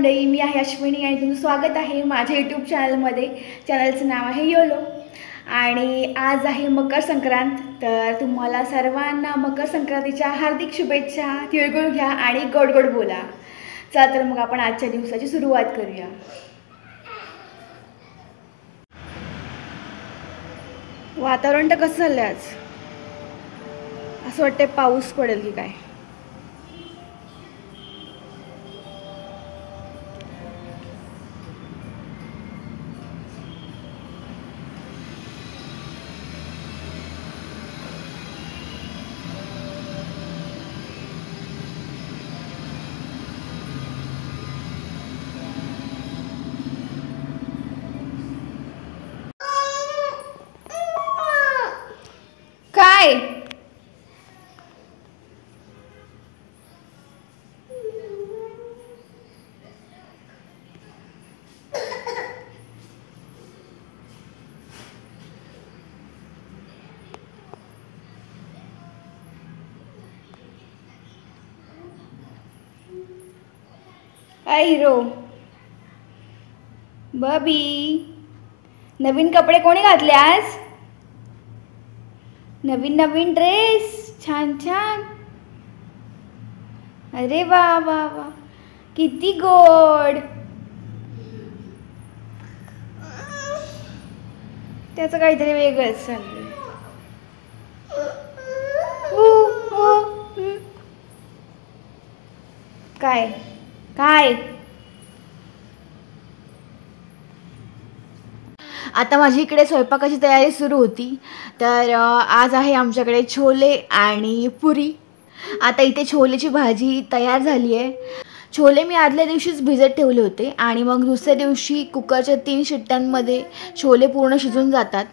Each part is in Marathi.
मंडळी, मी आहे अश्विनी आणि तुमचं स्वागत आहे माझ्या यूट्यूब चॅनलमध्ये। चॅनलचं नाव आहे योलो आणि आज आहे मकर संक्रांत। तर तुम्हाला सर्वांना मकर संक्रांतीच्या हार्दिक शुभेच्छा। तिळगुळ घ्या आणि गोड गोड बोला। चला तर मग आपण आजच्या दिवसाची सुरुवात करूया। वातावरण तर कसं झालं आज, असं वाटतं पाऊस पडेल की काय। काय काय हिरो बबी, नवीन कपडे कोणी घातले आज? नवीन नवीन ड्रेस, छान छान। अरे वा वा वा, किती गोड। त्याचं काहीतरी वेगळंच चाललंय। काय काय आता माझी इकडे स्वयंपाकाची तयारी सुरू होती। तर आज आहे आमच्याकडे छोले आणि पुरी। आता इथे छोलेची भाजी तयार झाली आहे। छोले मी आदल्या दिवशीच भिजत ठेवले होते आणि मग दुसऱ्या दिवशी कुकरच्या 3 शिट्ट्यांमध्ये छोले पूर्ण शिजून जातात।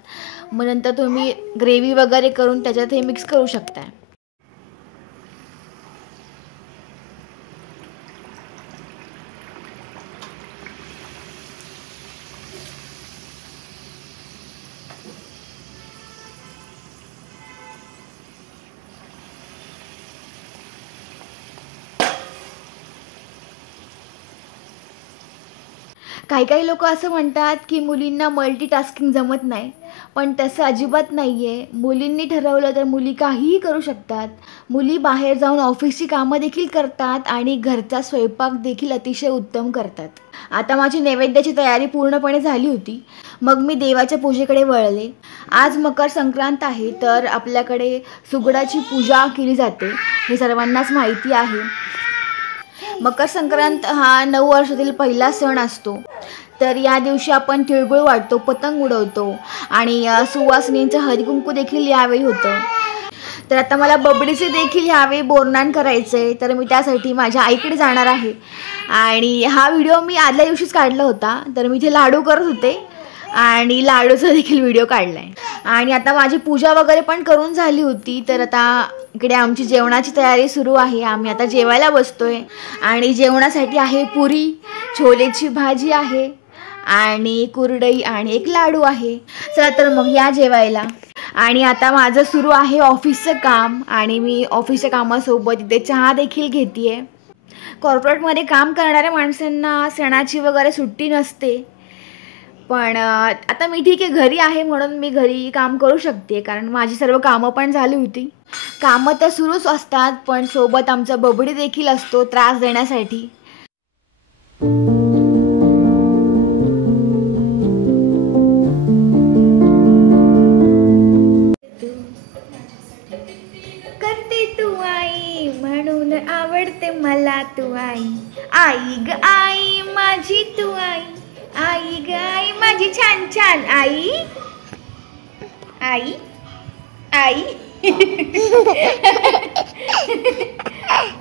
मग नंतर तुम्ही ग्रेव्ही वगैरे करून त्याच्यात हे मिक्स करू शकता। काही काही लोक असं म्हणतात की मुलींना मल्टीटास्किंग जमत नाही, पण तसं अजिबात नाही आहे। मुलींनी ठरवलं तर मुली काहीही करू शकतात। मुली बाहेर जाऊन ऑफिसची कामं देखील करतात आणि घरचा स्वयंपाक देखील अतिशय उत्तम करतात। आता माझी नैवेद्याची तयारी पूर्णपणे झाली होती, मग मी देवाच्या पूजेकडे वळले। आज मकर संक्रांत आहे, तर आपल्याकडे सुगडाची पूजा केली जाते, हे सर्वांनाच माहिती आहे। मकर संक्रांत हा 9 वर्षातील पहिला सण असतो। तर या दिवशी आपण तिळगुळ वाटतो, पतंग उडवतो आणि सुवासिनींचं हरिकुंकू देखील यावेळी होतं। तर आता मला बबडीचे देखील यावेळी बोरनान करायचं आहे, तर मी त्यासाठी माझ्या आईकडे जाणार आहे। आणि हा व्हिडिओ मी आदल्या दिवशीच काढला होता। तर मी इथे लाडू करत होते आणि लाडूचा देखील व्हिडिओ काढला आहे। आणि आता माझी पूजा वगैरे पण करून झाली होती। तर आता इकडे आमची जेवणाची तयारी सुरू आहे। आम्ही आता जेवायला बसतोय आणि जेवणासाठी आहे पुरी, छोलेची भाजी आहे आणि कुरडई आणि एक लाडू आहे। चला तर मग या जेवायला। आणि आता माझं सुरू आहे ऑफिसचं काम आणि मी ऑफिसच्या कामासोबत इथे चहा देखील घेते। कॉर्पोरेटमध्ये काम करणाऱ्या माणसांना सणाची वगैरे सुट्टी नसते, पण आता मी ठीक आहे, घरी आहे म्हणून मी घरी काम करू शकते, कारण माझी सर्व कामं पण झाली होती। कामं तर सुरूच असतात, पण सोबत आमचा बबडी देखील असतो त्रास देण्यासाठी। करते तू आई म्हणून आवडते मला तू आई, आई ग आई माझी तू आई, आई ग आई माझी छान छान आई, आई आई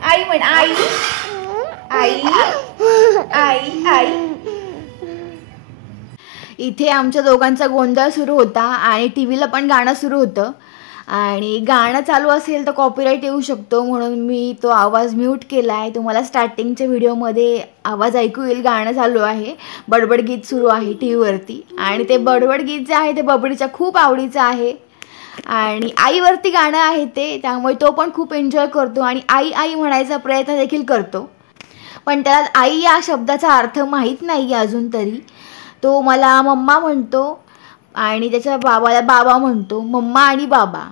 आई म्हण, आई आई आई आई। इथे आमच्या दोघांचा गोंधळ सुरू होता आणि टीव्हीला पण गाणं सुरू होतं आणि गाणं चालू असेल तर कॉपीराईट येऊ शकतो, म्हणून मी तो आवाज म्यूट केला आहे। तुम्हाला स्टार्टिंगच्या व्हिडिओमध्ये आवाज ऐकू येईल, गाणं चालू आहे, बडबड गीत सुरू आहे टी व्हीवरती आणि ते बडबड गीत जे आहे ते बबडीच्या खूप आवडीचं आहे आणि आईवरती गाणं आहे ते, त्यामुळे तो पण खूप एन्जॉय करतो आणि आई आई म्हणायचा प्रयत्न देखील करतो। पण त्याला आई या शब्दाचा अर्थ माहीत नाही आहे अजून तरी. तो मला मम्मा म्हणतो आणि त्याच्या बाबाला बाबा म्हणतो, मम्मा आणि बाबा.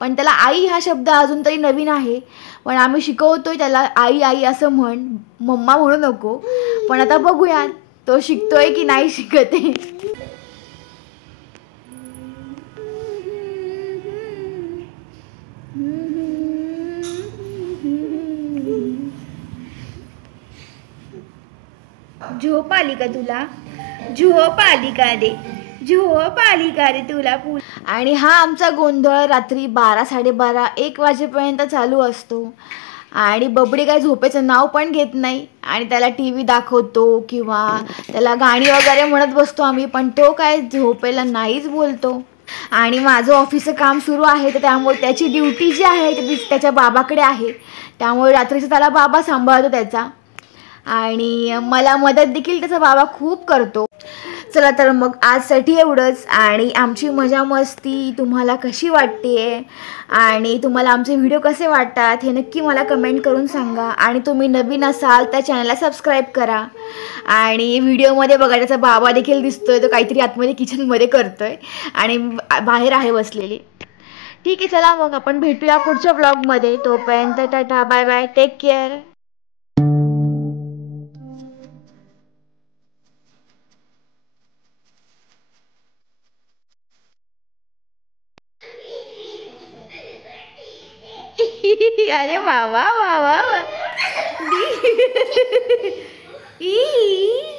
पण त्याला आई हा शब्द अजून तरी नवीन आहे. पण आम्ही शिकवतोय त्याला आई आई असं म्हण, मम्मा म्हणू नको. पण आता बघूया तो शिकतोय की नाही शिकत आहे. झोप आली का तुला? झोप आली का रे? झोप आली का रे तुला? आणि हा आमचा गोंधळ रात्री 12, 12:30, 1 वाजेपर्यंत चालू असतो. आणि बबडी काय झोपेचं नाव पण घेत नाही. आणि त्याला टी व्ही दाखवतो किंवा त्याला गाणी वगैरे म्हणत बसतो आम्ही, पण तो काय झोपेला नाहीच बोलतो. आणि माझं ऑफिसचं काम सुरू आहे, तर त्यामुळे त्याची ड्युटी जी आहे ती त्याच्या बाबाकडे आहे. त्यामुळे रात्रीचं त्याला बाबा सांभाळतो त्याचा. आणि मला मदत देखील त्याचा बाबा खूप करतो. चला तर मग आजसाठी एवढंच. आणि आमची मजा मस्ती तुम्हाला कशी वाटते आणि तुम्हाला आमचे व्हिडिओ कसे वाटतात हे नक्की मला कमेंट करून सांगा. आणि तुम्ही नवीन असाल तर चॅनलला सबस्क्राईब करा. आणि व्हिडिओमध्ये बघा त्याचा बाबा देखील दिसतोय, तो काहीतरी आतमध्ये किचनमध्ये करतोय आणि बाहेर आहे बसलेली. ठीक आहे, चला मग आपण भेटूया पुढच्या ब्लॉगमध्ये. तोपर्यंत tata, bye bye, take care. अरे वा वा वा वा वा. ई